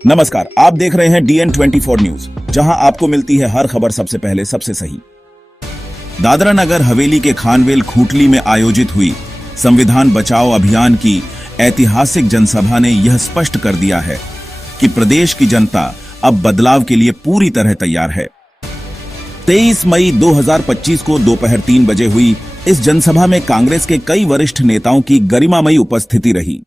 नमस्कार, आप देख रहे हैं DN24 न्यूज, जहां आपको मिलती है हर खबर सबसे पहले सबसे सही। दादरा नगर हवेली के खानवेल खूंटली में आयोजित हुई संविधान बचाओ अभियान की ऐतिहासिक जनसभा ने यह स्पष्ट कर दिया है कि प्रदेश की जनता अब बदलाव के लिए पूरी तरह तैयार है। 23 मई 2025 को दोपहर 3 बजे हुई इस जनसभा में कांग्रेस के कई वरिष्ठ नेताओं की गरिमामयी उपस्थिति रही।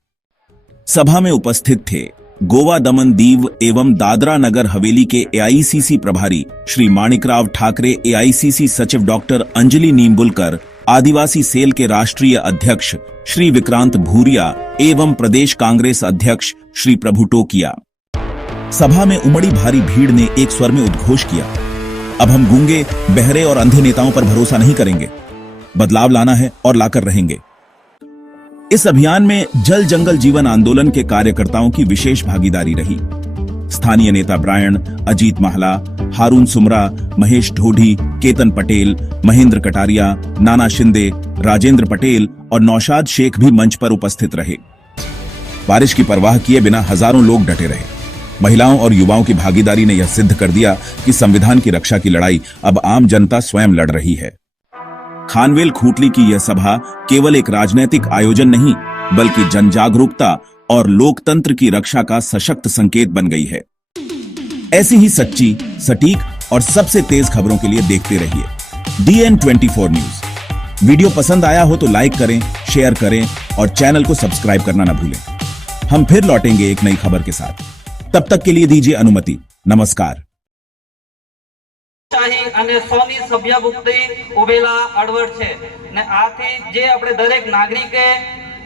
सभा में उपस्थित थे गोवा दमन दीव एवं दादरा नगर हवेली के AICC प्रभारी श्री माणिकराव ठाकरे, AICC सचिव डॉक्टर अंजलि नींबुलकर, आदिवासी सेल के राष्ट्रीय अध्यक्ष श्री विक्रांत भूरिया एवं प्रदेश कांग्रेस अध्यक्ष श्री प्रभु टोकिया। सभा में उमड़ी भारी भीड़ ने एक स्वर में उद्घोष किया, अब हम गूंगे, बहरे और अंधे नेताओं पर भरोसा नहीं करेंगे। बदलाव लाना है और लाकर रहेंगे। इस अभियान में जल जंगल जीवन आंदोलन के कार्यकर्ताओं की विशेष भागीदारी रही। स्थानीय नेता ब्रायन, अजीत महला, हारून सुमरा, महेश ढोढी, केतन पटेल, महेंद्र कटारिया, नाना शिंदे, राजेंद्र पटेल और नौशाद शेख भी मंच पर उपस्थित रहे। बारिश की परवाह किए बिना हजारों लोग डटे रहे। महिलाओं और युवाओं की भागीदारी ने यह सिद्ध कर दिया कि संविधान की रक्षा की लड़ाई अब आम जनता स्वयं लड़ रही है। खानवेल खूंटली की यह सभा केवल एक राजनीतिक आयोजन नहीं, बल्कि जन जागरूकता और लोकतंत्र की रक्षा का सशक्त संकेत बन गई है। ऐसी ही सच्ची, सटीक और सबसे तेज खबरों के लिए देखते रहिए DN24 न्यूज। वीडियो पसंद आया हो तो लाइक करें, शेयर करें और चैनल को सब्सक्राइब करना न भूलें। हम फिर लौटेंगे एक नई खबर के साथ। तब तक के लिए दीजिए अनुमति। नमस्कार। અને સોની સભ્યભુક્તિ ઉભેલા અડવડ છે ને આથી જે આપણે દરેક નાગરિકે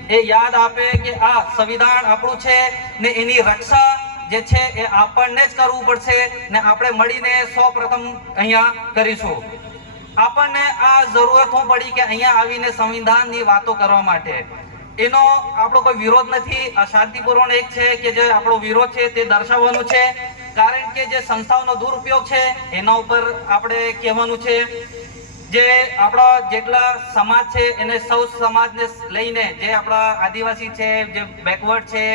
એ યાદ આપે કે આ સંવિધાન આપણું છે ને એની રક્ષા જે છે એ આપણને જ કરવું પડશે ને આપણે મળીને સૌપ્રથમ અહીંયા કરીશું। આપણને આ જરૂરત હું પડી કે અહીંયા આવીને સંવિધાનની વાતો કરવા માટે। એનો આપણો કોઈ વિરોધ નથી, આ શાંતિપૂર્ણ એક છે કે જે આપણો વિરોધ છે તે દર્શાવવાનું છે। કારણ કે જે સંસ્થાઓનો દુરુપયોગ છે એના ઉપર આપણે કહેવાનું છે। જે આપણા જેટલા સમાજ છે એને સૌ સમાજને લઈને, જે આપણા આદિવાસી છે, જે બેકવર્ડ છે,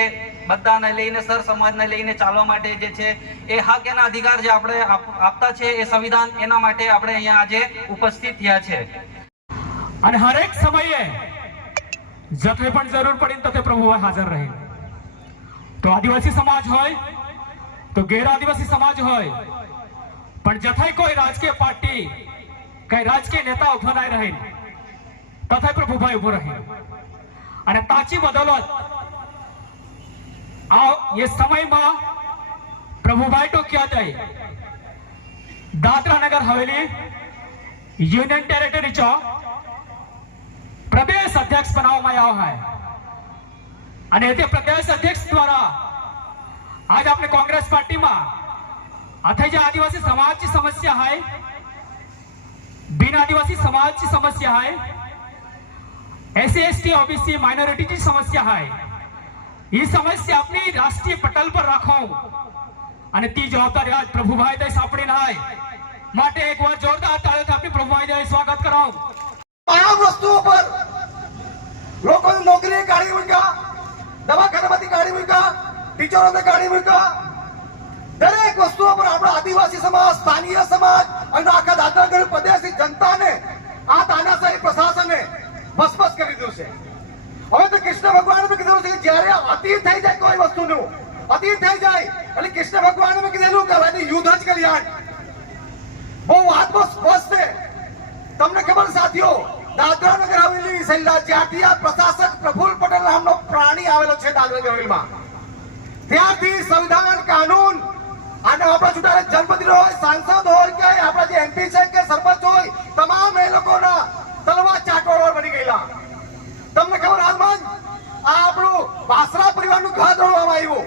બધાને લઈને સર સમાજને લઈને ચાલવા માટે જે છે એ હક એના અધિકાર જે આપણે આપતા છે એ સંવિધાન, એના માટે આપણે અહીંયા આજે ઉપસ્થિત થયા છે। અને હરેક સમયે જતે પણ જરૂર પડી તતે પ્રભુ હાજર રહે। તો આદિવાસી સમાજ હોય तो गैर आदिवासी समाज होय, पण जथाय कोई राजकीय पार्टी, कई राजकीय नेता उभो नहीं रहे, तथाय प्रभुभाई उभो रहे। अने ताची बदौलत ये समय में प्रभुभाई टोकिया जाए दादरा नगर हवेली यूनियन टेरिटरी चो प्रदेश अध्यक्ष बनावવામાં આવ્યો है। अने ते प्रदेश अध्यक्ष द्वारा आज आपने कांग्रेस पार्टी में अथे जो आदिवासी समाज की समस्या है, बिन आदिवासी समाज की समस्या है, SC ST OBC माइनॉरिटी की समस्या है, ये समस्या अपनी राष्ट्रीय पटल पर रखो અને ती जवाबदारी आज प्रभुभाई दे सापड़ी है। माटे एक बार जोरदार तालियों अपनी प्रभुभाई दे स्वागत कराओ। આ વસ્તુઓ પર લોકોની નોકરી કાઢી મૂક્યા, દવાખાનામાંથી કાઢી મૂક્યા, टीचरों ने गाड़ी में कहा दरेक वस्तुओं पर अपना आदिवासी समाज, स्थानीय समाज और आखा दादरानगर प्रदेश की जनता ने आ तानाशाही प्रशासन ने बस कर दीधुं छे। હવે તો કૃષ્ણ ભગવાન ને કીધું છે કે જ્યારે અતીત થઈ જાય કોઈ વસ્તુનું, અતીત થઈ જાય એટલે કૃષ્ણ ભગવાન ને કીધેલું કે હવે યુદ્ધ જ કલ્યાણ। બહુ વાત બહુ સ્પષ્ટ છે। તમને ખબર સાથીઓ, દાદરા નગર હવેલી છેલ્લા જ્યાંથી આ પ્રશાસક પ્રફુલ્લ પટેલ નામનો પ્રાણી આવેલો છે દાદરા નગર હવેલીમાં, ત્યાંથી સંવિધાન, કાનૂન અને આપણા ચૂંટાયેલા જનપ્રતિનિધિ હોય, સાંસદ હોય કે આપણા જે MP છે કે સરપંચ હોય, તમામ એ લોકોના તલવાર ચાટોળવા બની ગયેલા। તમને ખબર હાલમાં આ આપણું બાસરા પરિવારનું ઘર તોડવામાં આવ્યું।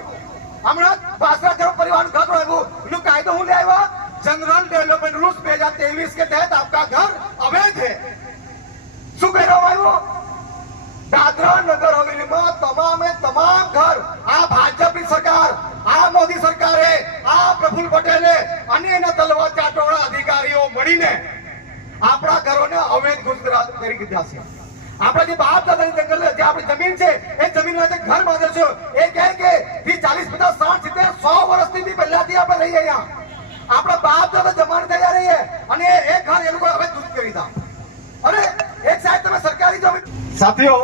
હમણાં બાસરા પરિવારનું ઘર તોડાવ્યું, એનો કાયદો હું લઈ આવ્યા, जनरल डेवलपमेंट रूल्स 2023 के तहत आपका घर अवैध है। શું કહેવામાં આવ્યું? દાદરા નગર હવેલીમાં તમામે તમામ ઘર આ ભાજપની સરકાર, આ મોદી સરકારે, આ પ્રફુલ્લ પટેલે અને એના તલવાર ચાટોળા અધિકારીઓ મળીને આપણા ઘરોને અવૈધ ઘોષિત કરી દીધા છે। આપણા જે બાપ દાદાની જંગલ જે આપણી જમીન છે એ જમીનમાં જે ઘર બાંધે છે એ કહે કે 40, 50, 60, 70, 100 વર્ષ રહી છે અહીંયા. આપણા બાપ દાદા જમાને થયા રહી છે અને એક ઘર એ લોકો હવે દૂધ કરી દીધા. અને એક સાઈડ તમે સરકારી જમીન. સાથીઓ,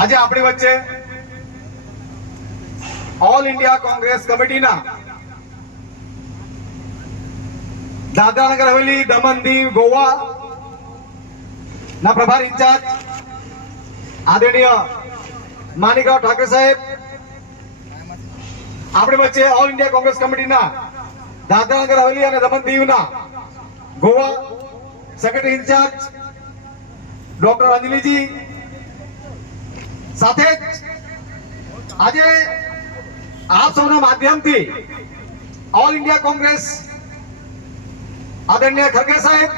આજે આપણી વચ્ચે ઓલ ઇન્ડિયા કોંગ્રેસ કમિટીના દાદરા નગર હવેલી, દમણ દીવ, ગોવા ના પ્રભારી ઇન્ચાર્જ આદરણીય માણિકરાવ ઠાકરે સાહેબ, આપણી વચ્ચે ઓલ ઇન્ડિયા કોંગ્રેસ કમિટીના દાદરા નગર હવેલી અને દમણ દીવના ગોવા સેક્રેટરી ઇન્ચાર્જ ડોક્ટર અંજલિજી, સાથે આજે આપ સૌના માધ્યમથી ઓલ ઇન્ડિયા કોંગ્રેસ આદરણીય ખરગે સાહેબ,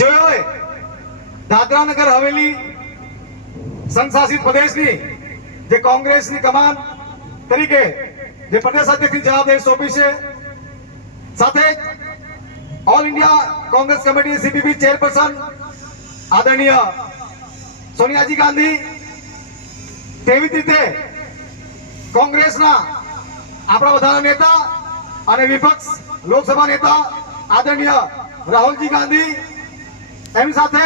જેઓએ દાદરા નગર હવેલી સંઘશાસિત પ્રદેશની જે કોંગ્રેસની કમાન તરીકે જે પ્રદેશ અધ્યક્ષની જવાબદારી સોંપી છે, સાથે all India Congress committee CPP chairperson आदरणीय सोनियाजी गांधी, तेवी જ રીતે કોંગ્રેસના આપણા બધાના નેતા અને વિપક્ષ લોકસભા नेता आदरणीय राहुलजी गांधी, એમ સાથે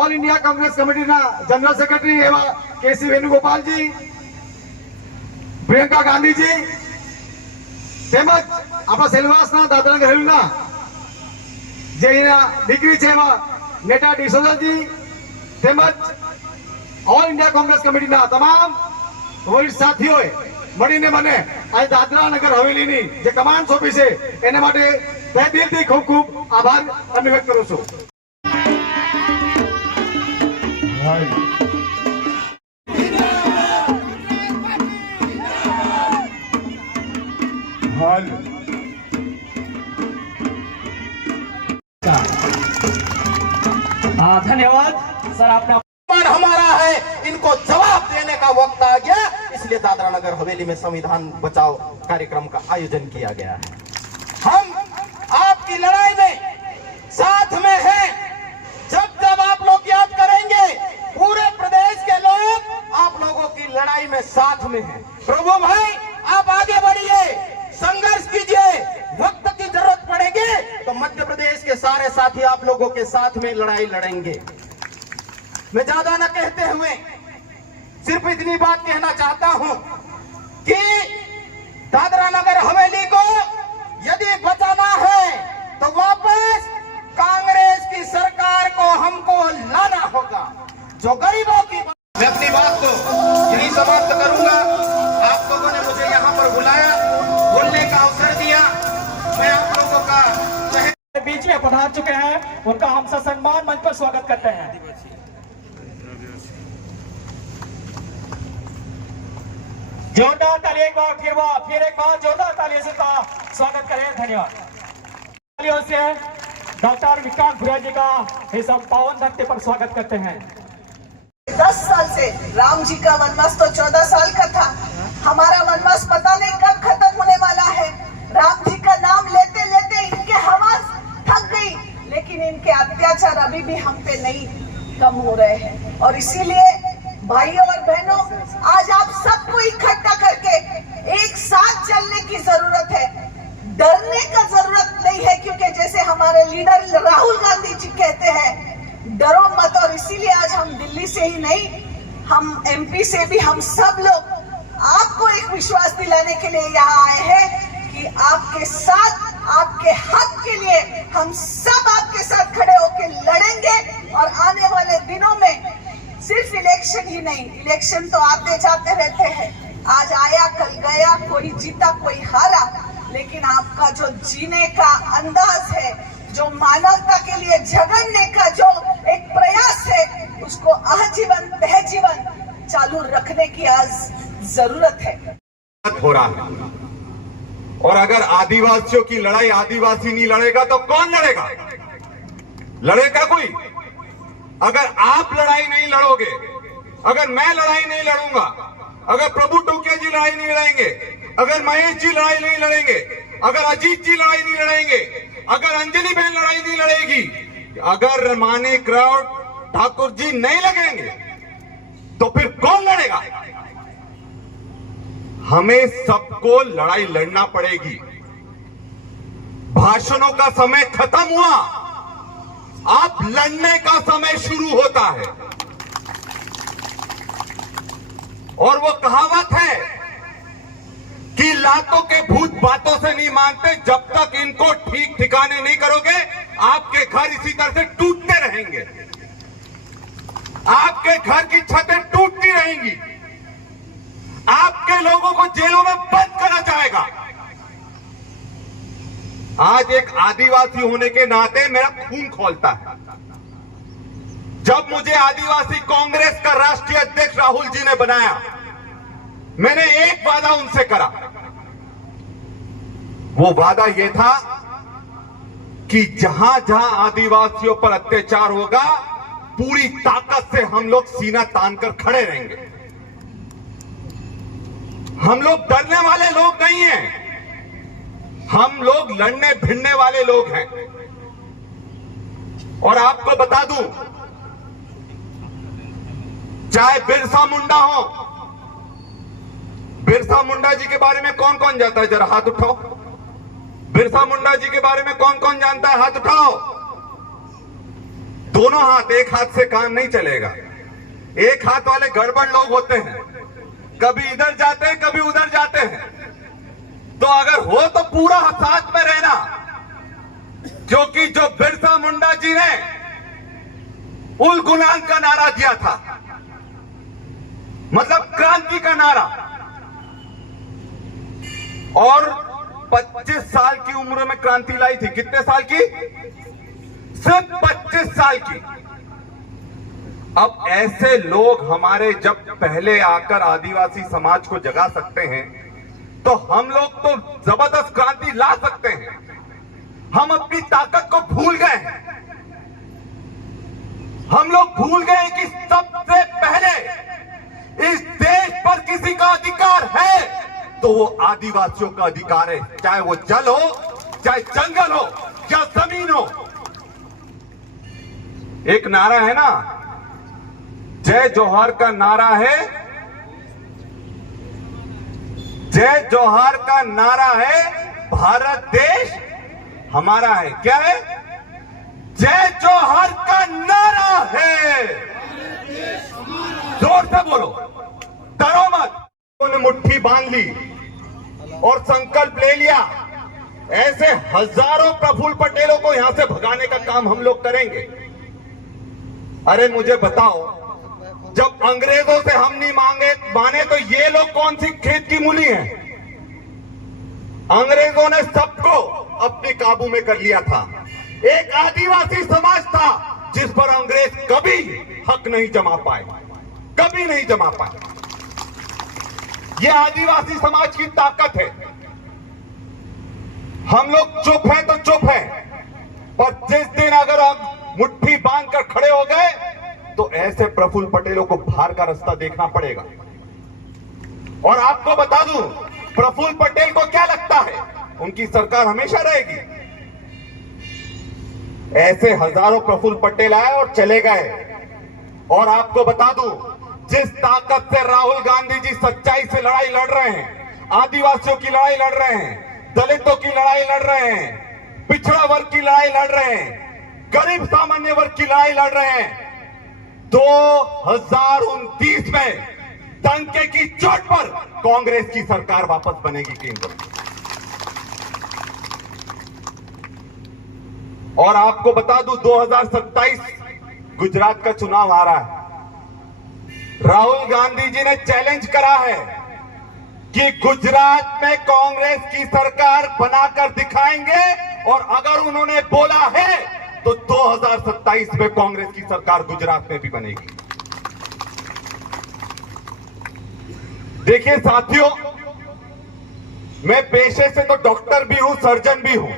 ઓલ ઇન્ડિયા કોંગ્રેસ કમિટીના જનરલ સેક્રેટરી એવા કેસી વેણુગોપાલજી, પ્રિયંકા ગાંધીજી, તેમજ આપણા સેલવાસના દાદરા નગર હવેલીના જે એના દીકરી છે એવા નેતા ડિસોજાજી, તેમજ ઓલ ઇન્ડિયા કોંગ્રેસ કમિટીના તમામ વરિષ્ઠ સાથીઓએ મળીને મને આ દાદરા નગર હવેલીની જે કમાન સોંપી છે એને માટે તહે દિલથી ખૂબ ખૂબ આભાર અભિવ્યક્ત કરું છું. धन्यवाद सर, आपने हमारा है, इनको जवाब देने का वक्त आ गया, इसलिए दादरा नगर हवेली में संविधान बचाओ कार्यक्रम का आयोजन किया गया है. हम आपकी लड़ाई में साथ में हैं. जब जब आप लोग याद करेंगे, पूरे प्रदेश के लोग आप लोगों की लड़ाई में साथ में हैं. प्रभु भाई, आप आगे बढ़िए, संघर्ष कीजिए. वक्त की जरूरत पड़ेगी तो मध्य प्रदेश के सारे साथी आप लोगों के साथ में लड़ाई लड़ेंगे. मैं ज्यादा न कहते हुए सिर्फ इतनी बात कहना चाहता हूं कि दादरा नगर हवेली को यदि बचाना है तो वापस कांग्रेस की सरकार को हमको लाना होगा. जो गरीबों की मैं अपनी बात को यही समाप्त करूंगा. आप लोगों ने मुझे यहाँ पर बुलाया, बोलने का अवसर दिया. मैं आप लोगों का बीच में पधार चुके हैं, उनका हम सम्मान मंच पर स्वागत करते हैं. जोरदार ताली एक बार फिर एक बार जोरदार ताली से स्वागत करें. धन्यवाद. तालियों से डॉक्टर विक्रांत भुरिया जी का इस पावन धरती पर स्वागत करते हैं. 10 साल से राम जी का वनवास तो 14 साल का था. हमारा वनवास पता नहीं कब खत्म होने वाला है. राम जी का नाम लेते लेते इनके हवा थक गई, लेकिन इनके अत्याचार अभी भी हम पे नहीं कम हो रहे हैं. और इसीलिए भाइयों और बहनों, आज आप सबको इकट्ठा करके एक साथ चलने की जरूरत है. डरने का जरूरत नहीं है, क्योंकि जैसे हमारे लीडर राहुल गांधी जी कहते हैं, डरो मत. और इसीलिए आज हम दिल्ली से ही नहीं, हम एमपी से भी हम सब लोग आपको एक विश्वास दिलाने के लिए यहाँ आए हैं कि आपके साथ, आपके हक के लिए हम सब आपके साथ खड़े होकर लड़ेंगे. और आने वाले दिनों में सिर्फ इलेक्शन ही नहीं, इलेक्शन तो आते जाते रहते हैं, आज आया कल गया, कोई जीता कोई हारा, लेकिन आपका जो जीने का अंदाज है, जो मानवता के लिए झगड़ने का जो एक प्रयास है, उसको आजीवन तहजीवन चालू रखने की आज जरूरत है. हो रहा है. और अगर आदिवासियों की लड़ाई आदिवासी नहीं लड़ेगा तो कौन लड़ेगा? लड़ेगा कोई? अगर आप लड़ाई नहीं लड़ोगे, अगर मैं लड़ाई नहीं लड़ूंगा, अगर प्रभु टोकिया जी लड़ाई नहीं लड़ेंगे, अगर महेश जी लड़ाई नहीं लड़ेंगे, अगर अजीत जी लड़ाई नहीं लड़ेंगे, अगर अंजलि बहन लड़ाई नहीं लड़ेगी, अगर माणिकराव ठाकुर जी नहीं लगेंगे, तो फिर कौन लड़ेगा? हमें सबको लड़ाई लड़ना पड़ेगी। भाषणों का समय खत्म हुआ, अब लड़ने का समय शुरू होता है। और वो कहावत है कि लातों के भूत बातों से नहीं मानते, जब तक इनको ठीक ठिकाने नहीं करोगे आपके घर इसी तरह से टूटते रहेंगे, आपके घर की छतें टूटती रहेंगी, आपके लोगों को जेलों में बंद करा जाएगा। आज एक आदिवासी होने के नाते मेरा खून खौलता है। जब मुझे आदिवासी कांग्रेस का राष्ट्रीय अध्यक्ष राहुल जी ने बनाया, मैंने एक वादा उनसे करा। वो वादा यह था कि जहां जहां आदिवासियों पर अत्याचार होगा, पूरी ताकत से हम लोग सीना तानकर खड़े रहेंगे। हम लोग डरने वाले लोग नहीं हैं, हम लोग लड़ने भिड़ने वाले लोग हैं। और आपको बता दूं, चाहे बिरसा मुंडा हो, बिरसा मुंडा जी के बारे में कौन कौन जानता है? जरा हाथ उठाओ। बिरसा मुंडा जी के बारे में कौन कौन जानता है? हाथ उठाओ। दोनों हाथ, एक हाथ से काम नहीं चलेगा। एक हाथ वाले गड़बड़ लोग होते हैं, कभी इधर जाते हैं कभी उधर जाते हैं। तो अगर हो तो पूरा साथ में रहना, क्योंकि जो बिरसा मुंडा जी ने उल गुलाम का नारा दिया था, मतलब क्रांति का नारा, और 25 साल की उम्र में क्रांति लाई थी। कितने साल की? सिर्फ 25 साल की। अब ऐसे लोग हमारे जब पहले आकर आदिवासी समाज को जगा सकते हैं, तो हम लोग तो जबरदस्त क्रांति ला सकते हैं। हम अपनी ताकत को भूल गए हैं। हम लोग भूल गए कि सबसे पहले इस देश पर किसी का अधिकार है तो वो आदिवासियों का अधिकार है, चाहे वो जल हो, चाहे जंगल हो, या जमीन हो। एक नारा है ना, जय जोहार का नारा है, जय जोहार का नारा है, भारत देश हमारा है। क्या है? जय जोहार का नारा है। जोर से बोलो, डरो मत। उन्होंने मुट्ठी बांध ली और संकल्प ले लिया, ऐसे हजारों प्रफुल्ल पटेलों को यहां से भगाने का काम हम लोग करेंगे। अरे मुझे बताओ, जब अंग्रेजों से हम नहीं माने तो ये लोग कौन सी खेत की मूली हैं? अंग्रेजों ने सबको अपने काबू में कर लिया था। एक आदिवासी समाज था जिस पर अंग्रेज कभी हक नहीं जमा पाए, कभी नहीं जमा पाए। यह आदिवासी समाज की ताकत है। हम लोग चुप हैं तो चुप हैं, पर जिस दिन अगर हम मुट्ठी बांध कर खड़े हो गए तो ऐसे प्रफुल्ल पटेलों को बाहर का रास्ता देखना पड़ेगा। और आपको बता दूं, प्रफुल्ल पटेल को क्या लगता है उनकी सरकार हमेशा रहेगी? ऐसे हजारों प्रफुल्ल पटेल आए और चले गए। और आपको बता दूं, जिस ताकत से राहुल गांधी जी सच्चाई से लड़ाई लड़ रहे हैं, आदिवासियों की लड़ाई लड़ रहे हैं, दलितों की लड़ाई लड़ रहे हैं, पिछड़ा वर्ग की लड़ाई लड़ रहे हैं, गरीब सामान्य वर्ग की लड़ाई लड़ रहे हैं, 2029 में डंके की चोट पर कांग्रेस की सरकार वापस बनेगी केंद्र में। और आपको बता दूं, 2027 गुजरात का चुनाव आ रहा है। राहुल गांधी जी ने चैलेंज करा है कि गुजरात में कांग्रेस की सरकार बनाकर दिखाएंगे, और अगर उन्होंने बोला है तो 2027 में कांग्रेस की सरकार गुजरात में भी बनेगी। देखिए साथियों, मैं पेशे से तो डॉक्टर भी हूं, सर्जन भी हूं,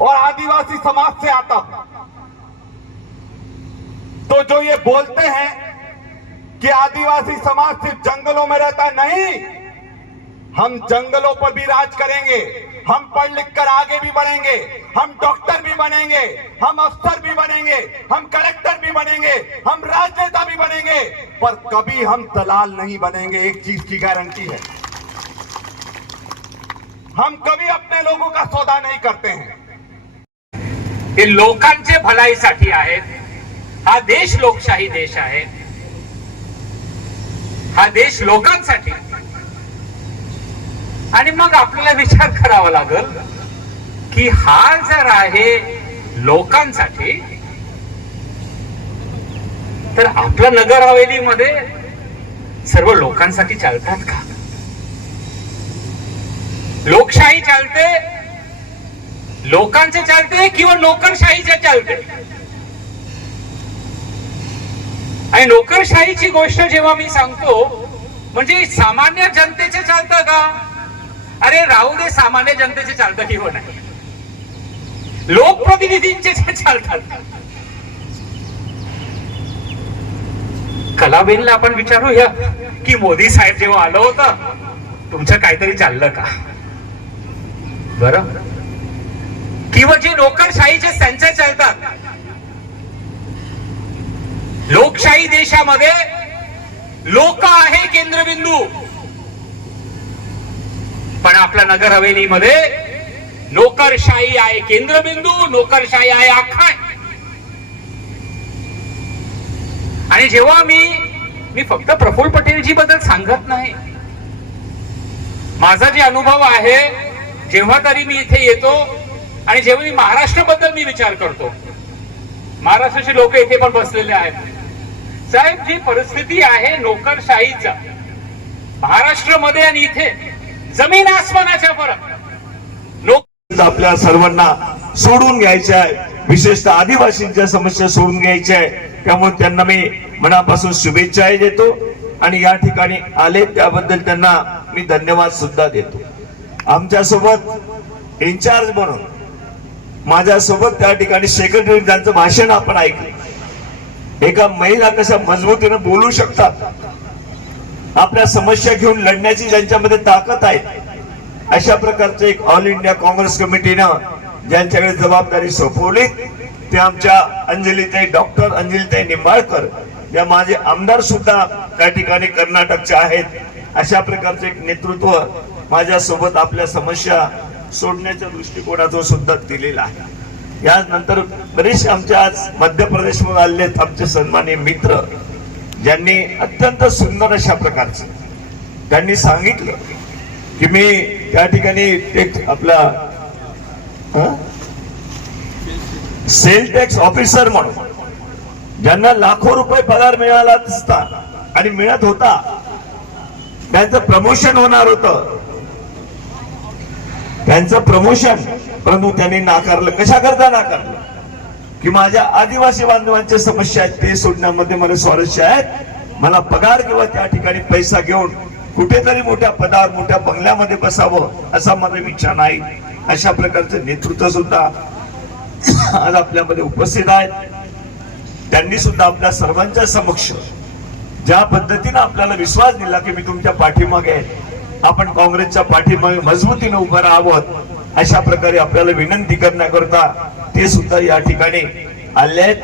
और आदिवासी समाज से आता हूं। तो जो ये बोलते हैं कि आदिवासी समाज सिर्फ जंगलों में रहता है, नहीं, हम जंगलों पर भी राज करेंगे, हम पढ़ लिख कर आगे भी बढ़ेंगे, हम डॉक्टर भी बनेंगे, हम अफसर भी बनेंगे, हम कलेक्टर भी बनेंगे, हम राजनेता भी बनेंगे, पर कभी हम दलाल नहीं बनेंगे। एक चीज की गारंटी है, हम कभी अपने लोगों का सौदा नहीं करते हैं। हे लोकांचे भलाईसाठी आहेत। हा देश लोकशाही देश आहे, हा देश लोकांसाठी। आणि मग आपल्याला विचार करावा लागेल की हा जर आहे लोकांसाठी, तर आपल्या नगर हवेलीमध्ये सर्व लोकांसाठी चालतात का? लोकशाही चालते, लोकांचे चालते किंवा नोकरशाहीचे चालते? आणि नोकरशाहीची गोष्ट जेव्हा मी सांगतो, म्हणजे सामान्य जनतेचे चालतं का? अरे राहू दे, सामान्य जनतेचे चालतं किंवा नाही, लोकप्रतिनिधींचे जे चालतात। कलाबेनला आपण विचारूया की मोदी साहेब जेव्हा आलं होतं, तुमचं काहीतरी चाललं का? बरं, किंवा जे नोकरशाहीचे त्यांचे चालतात। लोकशाही देशामध्ये लोक आहे केंद्रबिंदू, पण आपल्या नगर हवेलीमध्ये नोकरशाही आहे केंद्रबिंदू, नोकरशाही आहे आखाय। आणि जेव्हा मी फक्त प्रफुल्ल पटेलजी बद्दल सांगत नाही, माझा जे अनुभव आहे, जेव्हा तरी मी इथे येतो आणि जेव्हा मी महाराष्ट्राबद्दल मी विचार करतो, महाराष्ट्राचे लोक इथे पण बसलेले आहेत, साहेब जी परिस्थिती आहे नोकरशाहीचा महाराष्ट्रामध्ये आणि इथे जमीन आसमानाचा फरक। लोक आपल्या सर्वांना सोडून घ्यायचे आहे, विशेषतः आदिवासींच्या समस्या सोडून घ्यायच्या आहे। त्यामुळे त्यांना मी मनापासून शुभेच्छाही देतो आणि या ठिकाणी आले त्याबद्दल त्यांना मी धन्यवाद सुद्धा देतो। आमच्या सोबत इन्चार्ज म्हणून माझ्यासोबत त्या ठिकाणी सेक्रेटरी त्यांचं भाषण आपण ऐकलं। एका महिला कशा मजबूतीने बोलू शकतात, आपल्या समस्या घेऊन लढण्याची ज्यांच्यामध्ये ताकद आहे, अशा प्रकारचे एक ऑल इंडिया काँग्रेस कमिटीनं ज्यांच्याकडे जबाबदारी सोपवली ते आमच्या अंजलीताई, डॉक्टर अंजलीताई निंबाळकर, या माझे आमदार सुद्धा त्या ठिकाणी कर्नाटकचे आहेत। अशा प्रकारचे एक नेतृत्व माझ्यासोबत आपल्या समस्या सोडण्याच्या दृष्टिकोनातून सुद्धा दिलेला आहे। यानंतर बरेचसे आमच्या आज मध्य प्रदेशमधून आलेले आमचे सन्माननीय मित्र, ज्यांनी अत्यंत सुंदर अशा प्रकारचं त्यांनी सांगितलं की मी त्या ठिकाणी एक आपला सेल टॅक्स ऑफिसर म्हणून ज्यांना लाखो रुपये पगार मिळाला असता आणि मिळत होता, त्यांचं प्रमोशन होणार होतं, त्यांचं प्रमोशन, परंतु त्यांनी नाकारलं। कशाकरता नाकारलं? की माझ्या आदिवासी बांधवांच्या समस्या आहेत ते सोडण्यामध्ये मला स्वारस्य आहे, मला पगार किंवा त्या ठिकाणी पैसा घेऊन कुठेतरी मोठ्या पदावर मोठ्या बंगल्यामध्ये बसावं असा माझा विचार नाही। अशा प्रकारचे नेतृत्व सुद्धा आज आपल्यामध्ये उपस्थित आहेत। त्यांनी सुद्धा आपल्या सर्वांच्या समक्ष ज्या पद्धतीने आपल्याला विश्वास दिला की मी तुमच्या पाठीमागे आहे, आपण काँग्रेसच्या पाठीमागे मजबूतीने उभं राहावं, अशा प्रकारे आपल्याला विनंती करण्याकरता ते सुद्धा या ठिकाणी आले आहेत।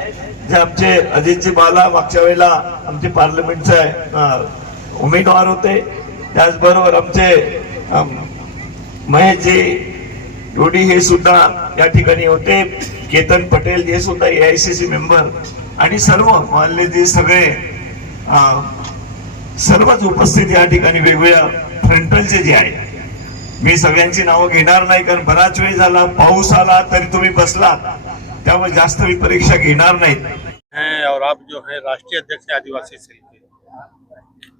जे आमचे अजितजी बाला मागच्या वेळेला आमचे पार्लमेंटचे उमेदवार होते, त्याचबरोबर आमचे महेशजी रोडी हे सुद्धा या ठिकाणी होते, केतन पटेल हे सुद्धा AICC मेंबर आणि सर्व मोहल्लेजी सगळे सर्वच उपस्थित या ठिकाणी वेगवेगळ्या फ्रंटलचे जे आहे। मी सगळ्यांची नावं घेणार नाही, कारण बराच वेळ झाला, पाऊस आला तरी तुम्ही बसलात, त्यामुळे जास्त मी परीक्षा घेणार नाहीत। और आप जो है राष्ट्रीय अध्यक्ष आदिवासी सेल के,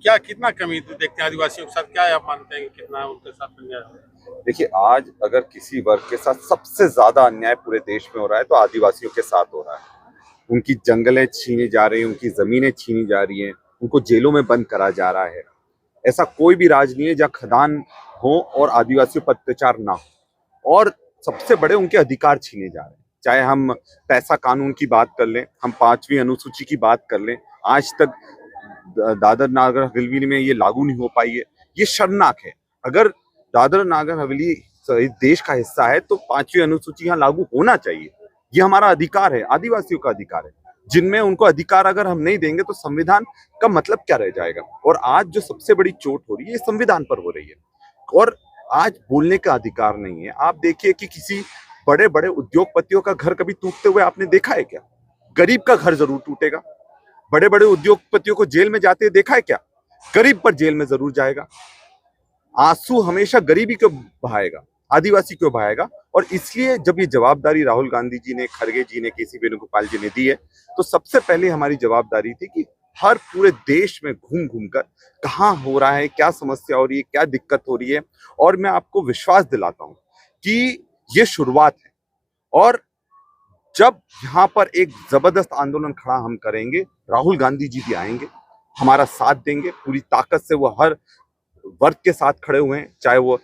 क्या कितना कमी देखते हैं आदिवासियों के साथ, क्या आप मानते हैं कितना उनके साथ अन्याय हो रहा है? देखिए, आज अगर किसी वर्ग के साथ सबसे ज्यादा अन्याय पूरे देश में हो रहा है तो आदिवासियों के साथ हो रहा है। उनकी जंगलें छीनी जा रही हैं, उनकी जमीनें छीनी जा रही हैं, उनको जेलों में बंद करा जा रहा है। ऐसा कोई भी राज्य नहीं है जहाँ खदान हो और आदिवासियों पर अत्याचार ना हो, और सबसे बड़े उनके अधिकार छीने जा रहे हैं। चाहे हम पैसा कानून की बात कर लें, हम 5वीं अनुसूची की बात कर लें, आज तक दादर नागर हवेली में ये लागू नहीं हो पाई है। ये शर्मनाक है। अगर दादर नागर हवेली इस देश का हिस्सा है तो 5वीं अनुसूची यहाँ लागू होना चाहिए। ये हमारा अधिकार है, आदिवासियों का अधिकार है, जिनमें उनको अधिकार अगर हम नहीं देंगे तो संविधान का मतलब क्या रह जाएगा। और आज जो सबसे बड़ी चोट हो रही है संविधान पर हो रही है, और आज बोलने का अधिकार नहीं है। आप देखिए कि किसी बड़े बड़े उद्योगपतियों का घर कभी टूटते हुए आपने देखा है क्या? गरीब का घर जरूर टूटेगा। बड़े बड़े उद्योगपतियों को जेल में जाते देखा है क्या? गरीब पर जेल में जरूर जाएगा। आंसू हमेशा गरीबी क्यों बहाएगा, आदिवासी क्यों बहाएगा? और इसलिए जब ये जवाबदारी राहुल गांधी जी ने, खड़गे जी ने, केसी वेणुगोपाल जी ने दी है, तो सबसे पहले हमारी जवाबदारी थी कि हर पूरे देश में घूम घूम कर कहाँ हो रहा है, क्या समस्या हो रही है, क्या दिक्कत हो रही है। और मैं आपको विश्वास दिलाता हूं कि ये शुरुआत है, और जब यहाँ पर एक जबरदस्त आंदोलन खड़ा हम करेंगे, राहुल गांधी जी भी आएंगे, हमारा साथ देंगे, पूरी ताकत से वो हर वर्ग के साथ खड़े हुए हैं, चाहे वो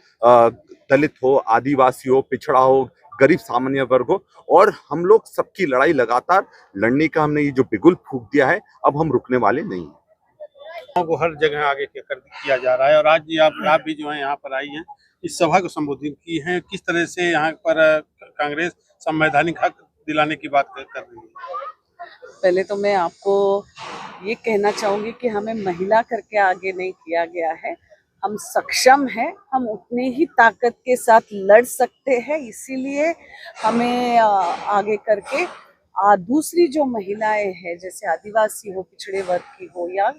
दलित हो, आदिवासी हो, पिछड़ा हो, गरीब सामान्य वर्ग हो। और हम लोग सबकी लड़ाई लगातार लड़ने का हमने ये जो बिगुल फूंक दिया है, अब हम रुकने वाले नहीं हैं। को हर जगह आगे किया जा रहा है, और आज आप भी जो है यहाँ पर आई हैं, इस सभा को संबोधित की है। किस तरह से यहाँ पर कांग्रेस संवैधानिक हक दिलाने की बात कर रही है? पहले तो मैं आपको ये कहना चाहूंगी कि हमें महिला करके आगे नहीं किया गया है। हम सक्षम हैं, हम उतने ही ताकत के साथ लड़ सकते हैं, इसीलिए हमें आगे करके दूसरी जो महिलाएं हैं, जैसे आदिवासी हो, पिछड़े वर्ग की हो, या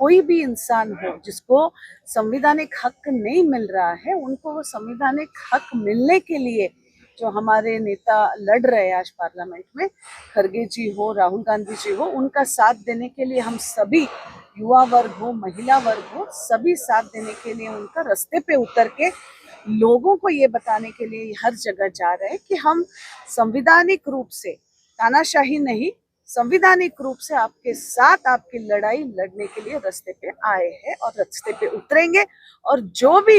कोई भी इंसान हो जिसको संवैधानिक हक नहीं मिल रहा है, उनको वो संवैधानिक हक मिलने के लिए जो हमारे नेता लड़ रहे हैं आज पार्लियामेंट में, खड़गे जी हो, राहुल गांधी जी हो, उनका साथ देने के लिए हम सभी युवा वर्ग हो, महिला वर्ग हो, सभी साथ देने के लिए उनका रास्ते पे उतर के लोगों को ये बताने के लिए हर जगह जा रहे हैं कि हम संवैधानिक रूप से, तानाशाही नहीं, संवैधानिक रूप से आपके साथ आपकी लड़ाई लड़ने के लिए रास्ते पे आए हैं और रास्ते पे उतरेंगे। और जो भी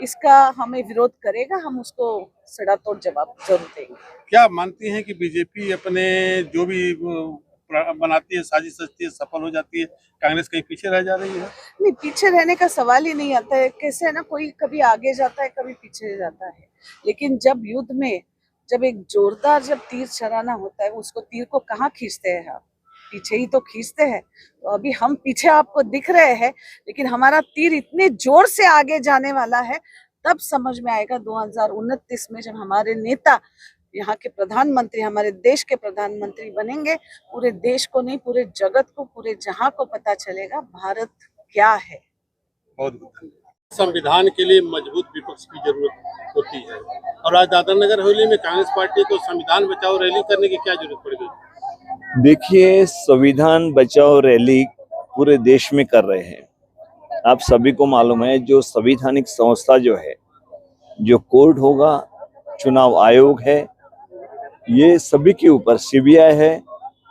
इसका हमें विरोध करेगा, हम उसको सड़ातोड़ जवाब जरूर देंगे। क्या मानती हैं कि बीजेपी अपने जो भी बनाती है, साजिश रचती है, सफल हो जाती है, कांग्रेस कहीं पीछे रह जा रही है? नहीं, पीछे रहने का सवाल ही नहीं आता है। कैसे है ना, कोई कभी आगे जाता है, कभी पीछे जाता है, लेकिन जब युद्ध में जब एक जोरदार जब तीर चलाना होता है, उसको तीर को कहाँ खींचते हैं आप? पीछे ही तो खींचते हैं। तो अभी हम पीछे आपको दिख रहे हैं, लेकिन हमारा तीर इतने जोर से आगे जाने वाला है, तब समझ में आएगा 2029 में जब हमारे नेता यहाँ के प्रधानमंत्री, हमारे देश के प्रधानमंत्री बनेंगे। पूरे देश को नहीं, पूरे जगत को, पूरे जहां को पता चलेगा भारत क्या है। बहुत धन्यवाद। संविधान के लिए मजबूत विपक्ष की जरूरत होती है, और आज दादरा नगर हवेली में कांग्रेस पार्टी को संविधान बचाओ रैली करने की क्या जरूरत पड़ गई? देखिए, संविधान बचाओ रैली पूरे देश में कर रहे हैं। आप सभी को मालूम है, जो संवैधानिक संस्था जो है, जो कोर्ट होगा, चुनाव आयोग है, ये सभी के ऊपर, सीबीआई है,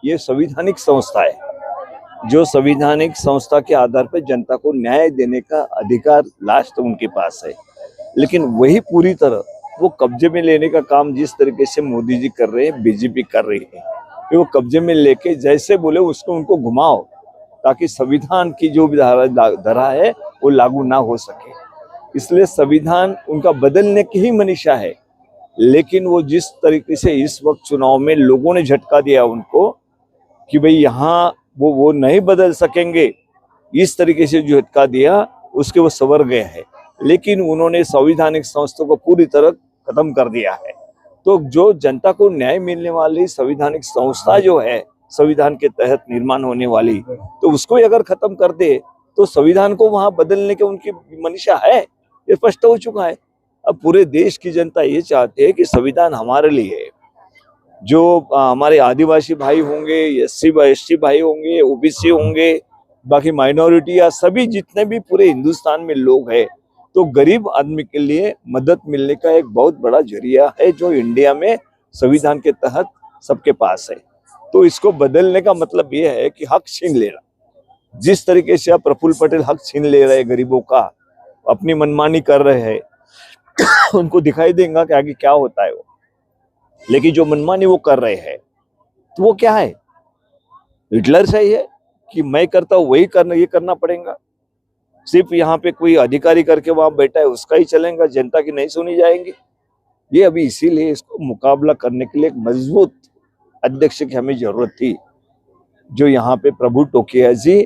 ये संवैधानिक संस्था है। जो संवैधानिक संस्था के आधार पर जनता को न्याय देने का अधिकार लास्ट उनके पास है। लेकिन वही पूरी तरह वो कब्जे में लेने का काम जिस तरीके से मोदी जी कर रहे हैं, बीजेपी कर रही है, कि वो कब्जे में लेके जैसे बोले उसको उनको घुमाओ, ताकि संविधान की जो भी धारा है वो लागू ना हो सके। इसलिए संविधान उनका बदलने की ही मनीषा है, लेकिन वो जिस तरीके से इस वक्त चुनाव में लोगों ने झटका दिया उनको कि भाई यहाँ वो नहीं बदल सकेंगे, इस तरीके से जो झटका दिया उसके वो सवर गए हैं। लेकिन उन्होंने संवैधानिक संस्था को पूरी तरह खत्म कर दिया है। तो जो जनता को न्याय मिलने वाली संवैधानिक संस्था जो है, संविधान के तहत निर्माण होने वाली, तो उसको अगर खत्म कर दे तो संविधान को वहां बदलने के उनकी मनीषा है, ये स्पष्ट हो चुका है। अब पूरे देश की जनता ये चाहती है कि संविधान हमारे लिए है। जो हमारे आदिवासी भाई होंगे, एससी भाई होंगे, ओबीसी होंगे, बाकी माइनॉरिटी या सभी जितने भी पूरे हिंदुस्तान में लोग हैं, तो गरीब आदमी के लिए मदद मिलने का एक बहुत बड़ा जरिया है, जो इंडिया में संविधान के तहत सबके पास है। तो इसको बदलने का मतलब ये है कि हक छीन लेना। जिस तरीके से अब प्रफुल्ल पटेल हक छीन ले रहे गरीबों का, अपनी मनमानी कर रहे हैं, उनको दिखाई देगा कि आगे क्या होता है वो। लेकिन जो मनमानी वो कर रहे हैं, तो वो क्या है? हिटलर सही है कि मैं करता हूँ वही करना, ये करना पड़ेगा। सिर्फ यहाँ पे कोई अधिकारी करके वहां बैठा है उसका ही चलेगा, जनता की नहीं सुनी जाएंगी। ये अभी इसीलिए इसको मुकाबला करने के लिए एक मजबूत अध्यक्ष की हमें जरूरत थी, जो यहाँ पे प्रभु टोकिया जी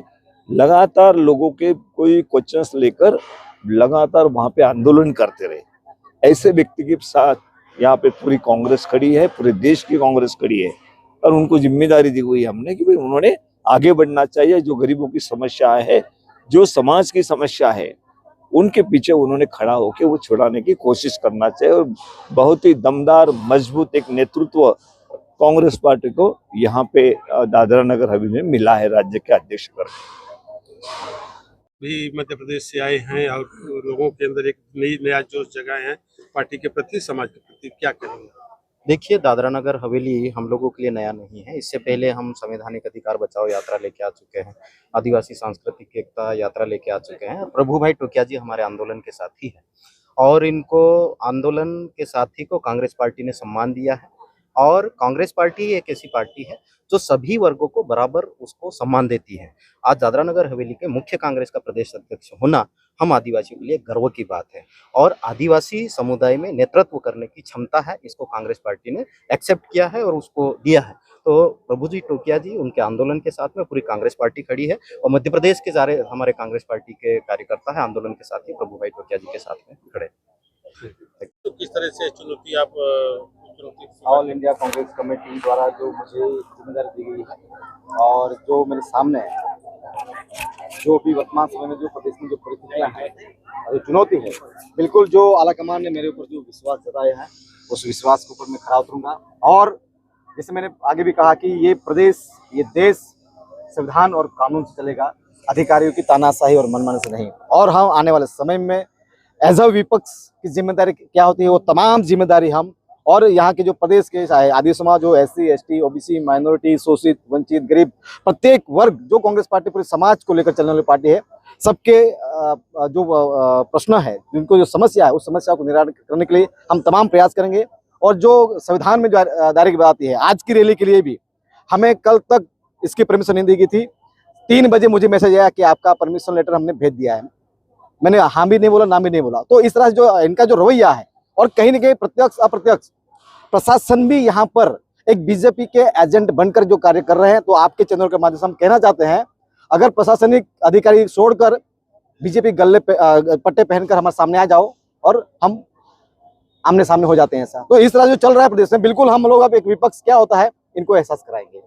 लगातार लोगों के कोई क्वेश्चंस लेकर लगातार वहां पे आंदोलन करते रहे। ऐसे व्यक्ति के साथ यहाँ पे पूरी कांग्रेस खड़ी है, पूरे देश की कांग्रेस खड़ी है, और उनको जिम्मेदारी दी हुई हमने कि भाई उन्होंने आगे बढ़ना चाहिए। जो गरीबों की समस्या है, जो समाज की समस्या है, उनके पीछे उन्होंने खड़ा होकर वो छुड़ाने की कोशिश करना चाहिए। और बहुत ही दमदार मजबूत एक नेतृत्व कांग्रेस पार्टी को यहाँ पे दादरा नगर हवेली में मिला है राज्य के अध्यक्ष पर। भी मध्य प्रदेश से आए हैं और लोगों के अंदर एक नया जोश जगाए हैं पार्टी के प्रति, समाज के प्रति, क्या कहेंगे? देखिए, दादरा नगर हवेली हम लोगों के लिए नया नहीं है। इससे पहले हम संवैधानिक अधिकार बचाओ यात्रा लेके आ चुके हैं, आदिवासी सांस्कृतिक एकता यात्रा लेके आ चुके हैं। प्रभु भाई टोकिया जी हमारे आंदोलन के साथी है और इनको आंदोलन के साथी को कांग्रेस पार्टी ने सम्मान दिया है। और कांग्रेस पार्टी एक ऐसी पार्टी है जो सभी वर्गों को बराबर उसको सम्मान देती है। आज दादरा नगर हवेली के मुख्य कांग्रेस का प्रदेश अध्यक्ष होना हम आदिवासियों के लिए गर्व की बात है और आदिवासी समुदाय में नेतृत्व करने की क्षमता है, इसको कांग्रेस पार्टी ने एक्सेप्ट किया है और उसको दिया है। तो प्रभु जी टोकिया जी उनके आंदोलन के साथ में पूरी कांग्रेस पार्टी खड़ी है और मध्य प्रदेश के सारे हमारे कांग्रेस पार्टी के कार्यकर्ता है आंदोलन के साथ ही प्रभु भाई टोकिया जी के साथ में खड़े। तो किस तरह से चुनौती आप ऑल इंडिया कांग्रेस कमेटी द्वारा जो मुझे जिम्मेदारी दी गई है और जो मेरे सामने है, जो भी वर्तमान समय में जो प्रदेश में जो परिस्थितियां हैं, जो चुनौती है, बिल्कुल जो आलाकमान ने मेरे ऊपर जो विश्वास जताया है, उस विश्वास के ऊपर मैं खरा उतरूंगा। और जैसे मैंने आगे भी कहा कि ये प्रदेश, ये देश संविधान और कानून से चलेगा, अधिकारियों की तानाशाही और मनमानी से नहीं। और हम आने वाले समय में एज अ विपक्ष की जिम्मेदारी क्या होती है, वो तमाम जिम्मेदारी हम और यहाँ के जो प्रदेश के चाहे आदिवासी समाज हो, SC, ST, OBC, माइनॉरिटी, शोषित, वंचित, गरीब, प्रत्येक वर्ग, जो कांग्रेस पार्टी पूरे समाज को लेकर चलने वाली पार्टी है, सबके जो प्रश्न है, जिनको जो समस्या है, उस समस्या को निराकरण करने के लिए हम तमाम प्रयास करेंगे। और जो संविधान में जो दायरे की बात आती है, आज की रैली के लिए भी हमें कल तक इसकी परमिशन नहीं दी गई थी। 3 बजे मुझे मैसेज आया कि आपका परमिशन लेटर हमने भेज दिया है। मैंने हाँ भी नहीं बोला, ना भी नहीं बोला। तो इस तरह से जो इनका जो रवैया है, और कहीं न कहीं प्रत्यक्ष अप्रत्यक्ष प्रशासन भी यहाँ पर एक बीजेपी के एजेंट बनकर जो कार्य कर रहे हैं। तो आपके चैनल के माध्यम से हम कहना चाहते हैं, अगर प्रशासनिक अधिकारी छोड़कर बीजेपी गले पे पट्टे पहनकर हमारे सामने आ जाओ और हम आमने सामने हो जाते हैं। ऐसा तो इस तरह जो चल रहा है प्रदेश में, बिल्कुल हम लोग अब एक विपक्ष क्या होता है इनको एहसास कराएंगे।